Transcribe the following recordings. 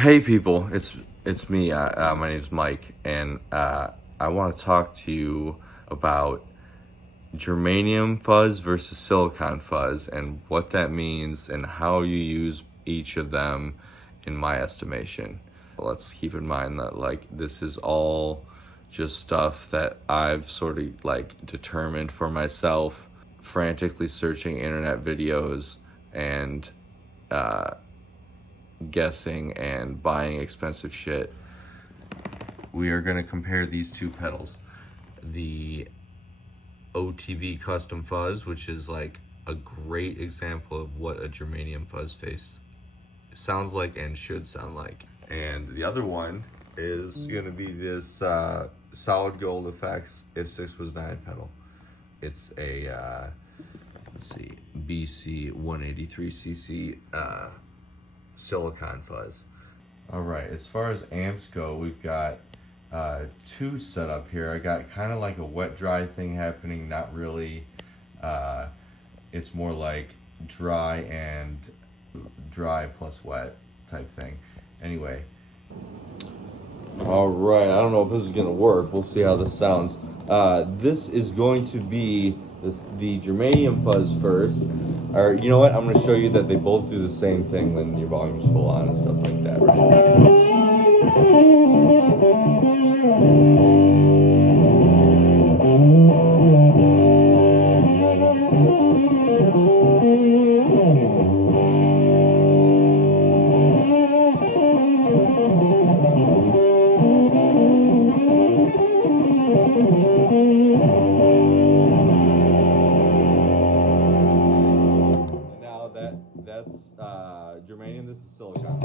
Hey people, it's me. My name's Mike, and I want to talk to you about germanium fuzz versus silicon fuzz and what that means and how you use each of them in my estimation. Let's keep in mind that this is all just stuff that I've sort of determined for myself, frantically searching internet videos and guessing and buying expensive shit. We are going to compare these two pedals. The OTB Custom Fuzz, which is like a great example of what a Germanium Fuzzface sounds like and should sound like. And the other one is going to be this Solid Gold Effects If 6 Was 9 pedal. It's a, let's see, BC 183cc silicon fuzz. All right, as far as amps go, we've got two set up here. I got kind of like a wet dry thing happening, not really. It's more like dry and dry plus wet type thing. Anyway. All right, I don't know if this is gonna work. We'll see how this sounds. This is going to be the Germanium Fuzz first. Or you know what? I'm going to show you that they both do the same thing when your volume's full on and stuff like that, right? That's germanium, this is silicon.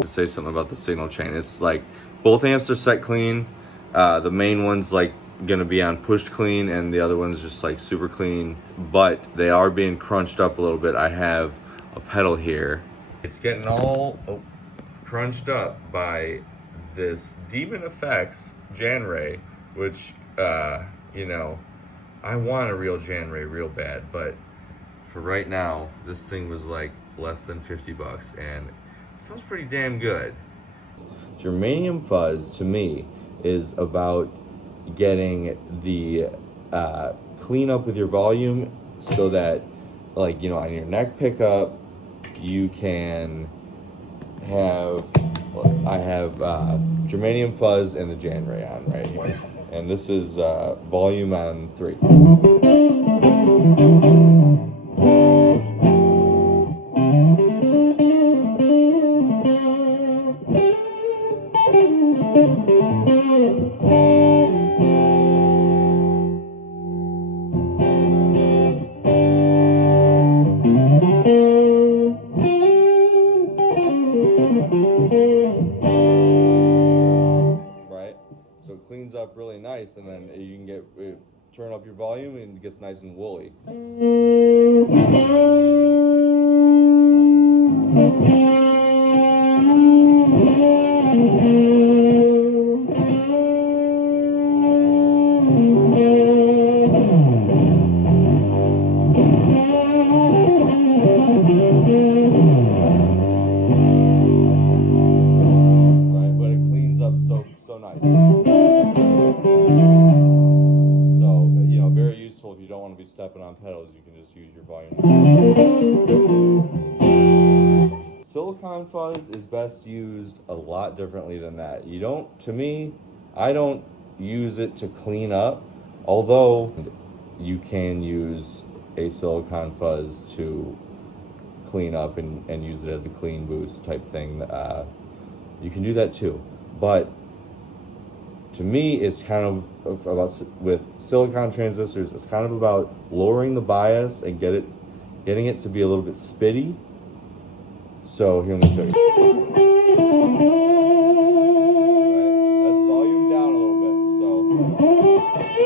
To say something about the signal chain, it's like both amps are set clean. The main one's like gonna be on pushed clean and the other one's just like super clean, but they are being crunched up a little bit. I have a pedal here. It's getting all crunched up by this Demon Effects Jan Ray, which you know, I want a real Jan Ray real bad, but for right now this thing was like less than 50 bucks and it sounds pretty damn good. Germanium Fuzz to me is about getting the clean up with your volume so that, like, you know, on your neck pickup you can have, I have Germanium Fuzz and the Jan Ray on right here, and this is volume on 3. Right, so it cleans up really nice, and then you can get turn up your volume and it gets nice and woolly. So nice. So, you know, very useful if you don't want to be stepping on pedals, you can just use your volume. Silicon fuzz is best used a lot differently than that. You don't, to me, I don't use it to clean up, although you can use a silicon fuzz to clean up and use it as a clean boost type thing. You can do that too, but to me, it's kind of about, with silicon transistors, it's kind of about lowering the bias and getting it to be a little bit spitty. So here, let me show you. Right, that's volume down a little bit. So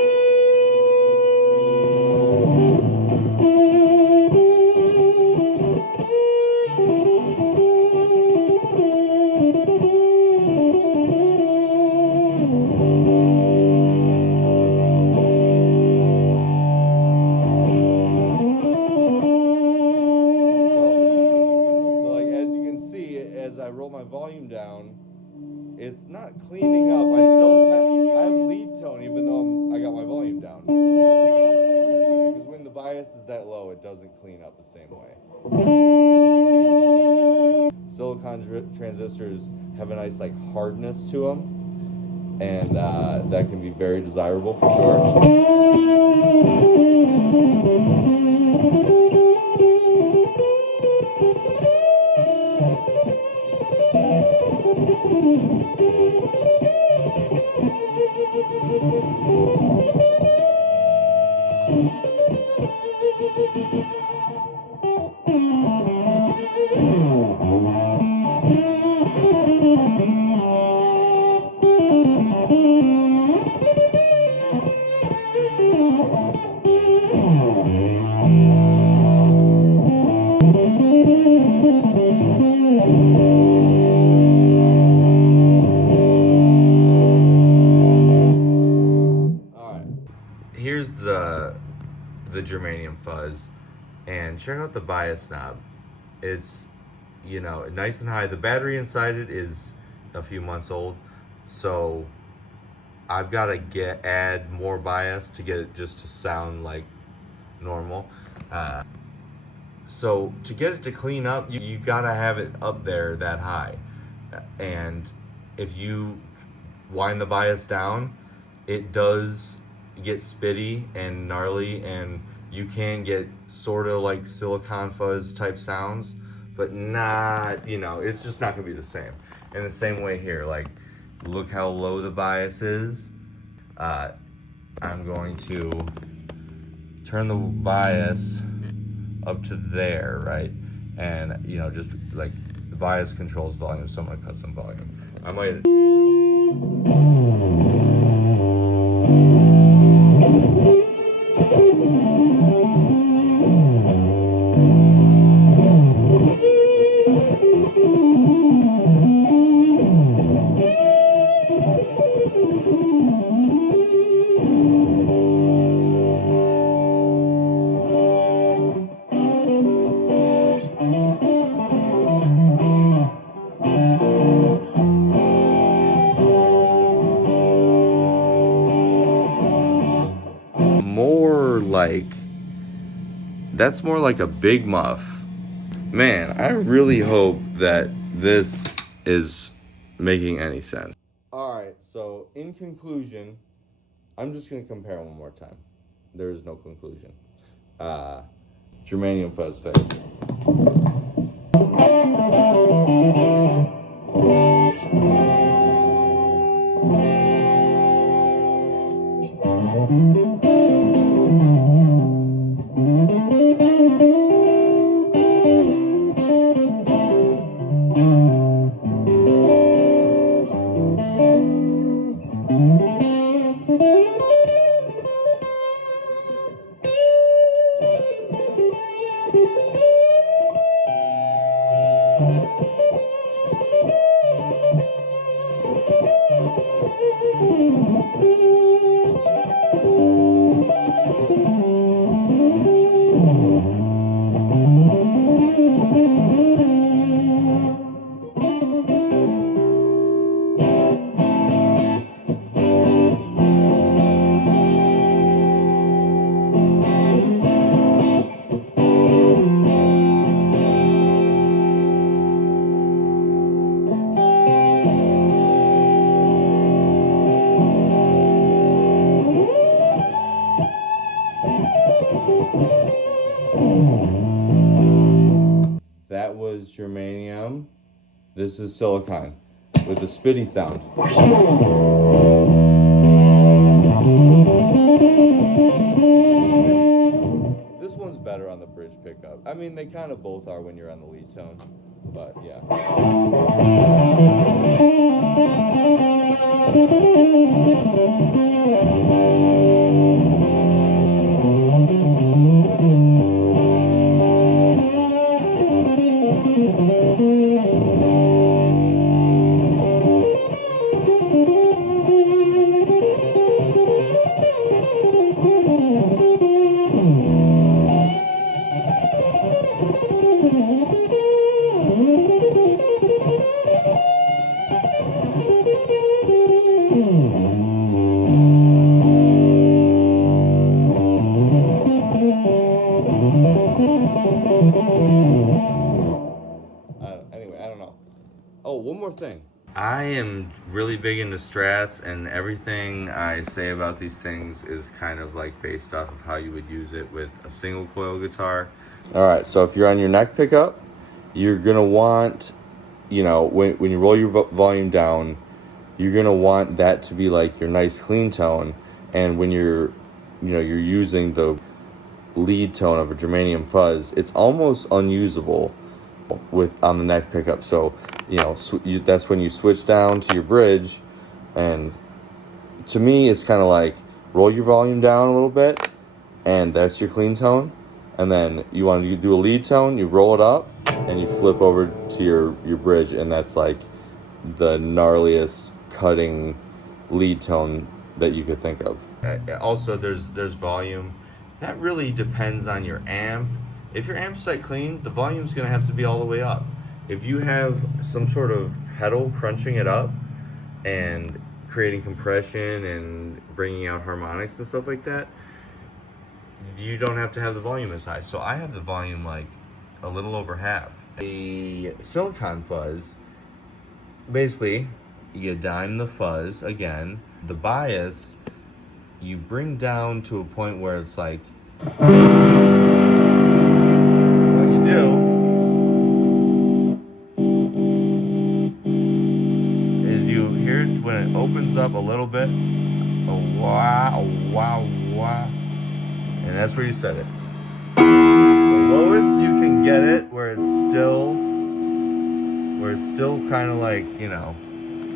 it's not cleaning up. I have lead tone even though I got my volume down. Because when the bias is that low, it doesn't clean up the same way. Silicon transistors have a nice like hardness to them, and that can be very desirable for sure. Here's the Germanium Fuzz, and check out the bias knob. It's, you know, nice and high. The battery inside it is a few months old, so I've got to add more bias to get it just to sound like normal. So to get it to clean up, you gotta have it up there that high, and if you wind the bias down, it does get spitty and gnarly, and you can get sort of like silicon fuzz type sounds, but not, you know, it's just not gonna be the same. In the same way here, like, look how low the bias is. I'm going to turn the bias up to there, right? And, you know, just like the bias controls volume, so I'm gonna cut some volume. I might. More like, that's more like a big muff. Man, I really hope that this is making any sense. Alright, so in conclusion, I'm just going to compare one more time. There is no conclusion. Germanium Fuzzface. That was Germanium. This is silicon with the spitty sound. This one's better on the bridge pickup. I mean, they kind of both are when you're on the lead tone, but yeah. one more thing. I am really big into Strats, and everything I say about these things is kind of like based off of how you would use it with a single coil guitar. All right, so if you're on your neck pickup, you're gonna want, you know, when you roll your volume down, you're gonna want that to be like your nice clean tone. And when you're using the lead tone of a Germanium Fuzz, it's almost unusable on the neck pickup. So, you know, that's when you switch down to your bridge. And to me, it's kind of like roll your volume down a little bit, and that's your clean tone. And then you want to do a lead tone, you roll it up, and you flip over to your bridge, and that's like the gnarliest cutting lead tone that you could think of. Also, there's volume. That really depends on your amp. If your amp's set clean, the volume's gonna have to be all the way up. If you have some sort of pedal crunching it up and creating compression and bringing out harmonics and stuff like that, you don't have to have the volume as high. So I have the volume like a little over half. A silicon fuzz, basically, you dime the fuzz again. The bias, you bring down to a point where it's like, what you do is you hear it when it opens up a little bit, a wah, and that's where you set it. The lowest you can get it where it's still kind of like, you know,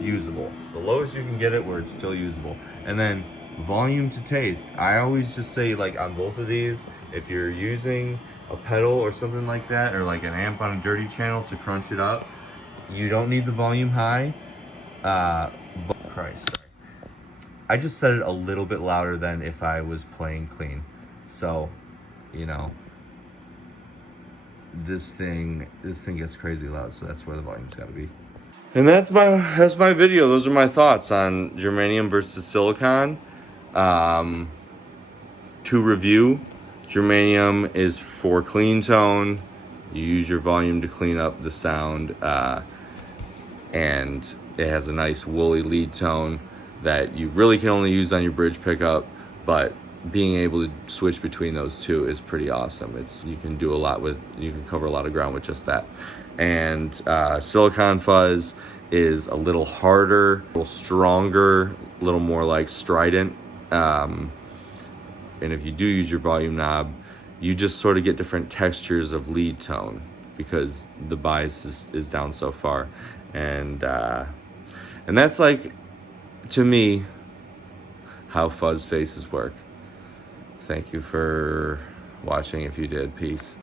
usable. The lowest you can get it where it's still usable. And then volume to taste. I always just say, like, on both of these, if you're using a pedal or something like that, or like an amp on a dirty channel to crunch it up, you don't need the volume high. But Christ, sorry. I just set it a little bit louder than if I was playing clean. So, you know, this thing gets crazy loud, so that's where the volume's gotta be. And that's my video. Those are my thoughts on germanium versus silicon. To review, germanium is for clean tone. You use your volume to clean up the sound, and it has a nice woolly lead tone that you really can only use on your bridge pickup, but being able to switch between those two is pretty awesome. You can cover a lot of ground with just that. And silicon fuzz is a little harder, a little stronger, a little more like strident. And if you do use your volume knob, you just sort of get different textures of lead tone because the bias is down so far. And that's, like, to me, how fuzz faces work. Thank you for watching if you did. Peace.